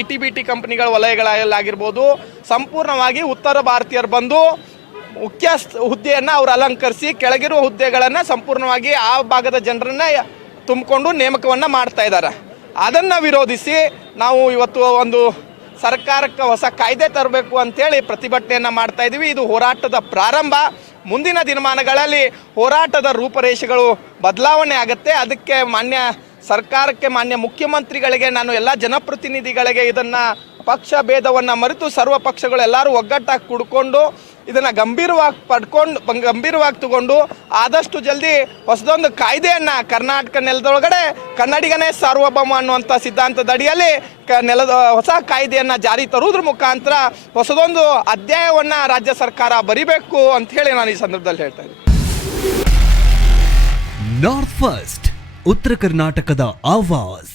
ITBT ಕಂಪನಿಗಳ ವಲಯಗಳಾಗಿರ್ಬೋದು ಸಂಪೂರ್ಣವಾಗಿ ಉತ್ತರ ಭಾರತೀಯರು ಬಂದು ಮುಖ್ಯ ಹುದ್ದೆಯನ್ನು ಅವರು ಅಲಂಕರಿಸಿ ಕೆಳಗಿರುವ ಹುದ್ದೆಗಳನ್ನು ಸಂಪೂರ್ಣವಾಗಿ ಆ ಭಾಗದ ಜನರನ್ನ ತುಂಬಿಕೊಂಡು ನೇಮಕವನ್ನು ಮಾಡ್ತಾ ಇದ್ದಾರೆ. ಅದನ್ನು ವಿರೋಧಿಸಿ ನಾವು ಇವತ್ತು ಒಂದು ಸರ್ಕಾರಕ್ಕೆ ಹೊಸ ಕಾಯ್ದೆ ತರಬೇಕು ಅಂತೇಳಿ ಪ್ರತಿಭಟನೆಯನ್ನು ಮಾಡ್ತಾ ಇದ್ದೀವಿ. ಇದು ಹೋರಾಟದ ಪ್ರಾರಂಭ. ಮುಂದಿನ ದಿನಮಾನಗಳಲ್ಲಿ ಹೋರಾಟದ ರೂಪರೇಷೆಗಳು ಬದಲಾವಣೆ ಆಗುತ್ತೆ. ಅದಕ್ಕೆ ಮಾನ್ಯ ಸರ್ಕಾರಕ್ಕೆ, ಮಾನ್ಯ ಮುಖ್ಯಮಂತ್ರಿಗಳಿಗೆ, ನಾನು ಎಲ್ಲ ಜನಪ್ರತಿನಿಧಿಗಳಿಗೆ ಇದನ್ನು ಪಕ್ಷ ಭೇದವನ್ನು ಮರೆತು ಸರ್ವ ಪಕ್ಷಗಳು ಎಲ್ಲರೂ ಒಗ್ಗಟ್ಟಾಗಿ ಕುಡ್ಕೊಂಡು ಇದನ್ನು ಗಂಭೀರವಾಗಿ ತಗೊಂಡು ಆದಷ್ಟು ಜಲ್ದಿ ಹೊಸದೊಂದು ಕಾಯ್ದೆಯನ್ನು ಕರ್ನಾಟಕ ನೆಲದೊಳಗಡೆ ಕನ್ನಡಿಗನೇ ಸಾರ್ವಭೌಮ ಅನ್ನುವಂಥ ಸಿದ್ಧಾಂತದ ಅಡಿಯಲ್ಲಿ ಹೊಸ ಕಾಯ್ದೆಯನ್ನು ಜಾರಿ ತರುವುದ್ರ ಮುಖಾಂತರ ಹೊಸದೊಂದು ಅಧ್ಯಾಯವನ್ನು ರಾಜ್ಯ ಸರ್ಕಾರ ಬರಿಬೇಕು ಅಂತ ಹೇಳಿ ನಾನು ಈ ಸಂದರ್ಭದಲ್ಲಿ ಹೇಳ್ತಾ ಇದ್ದೀನಿ. ನಾರ್ತ್ ಫಸ್ಟ್ ಉತ್ತರ ಕರ್ನಾಟಕದ ಆವಾಜ್.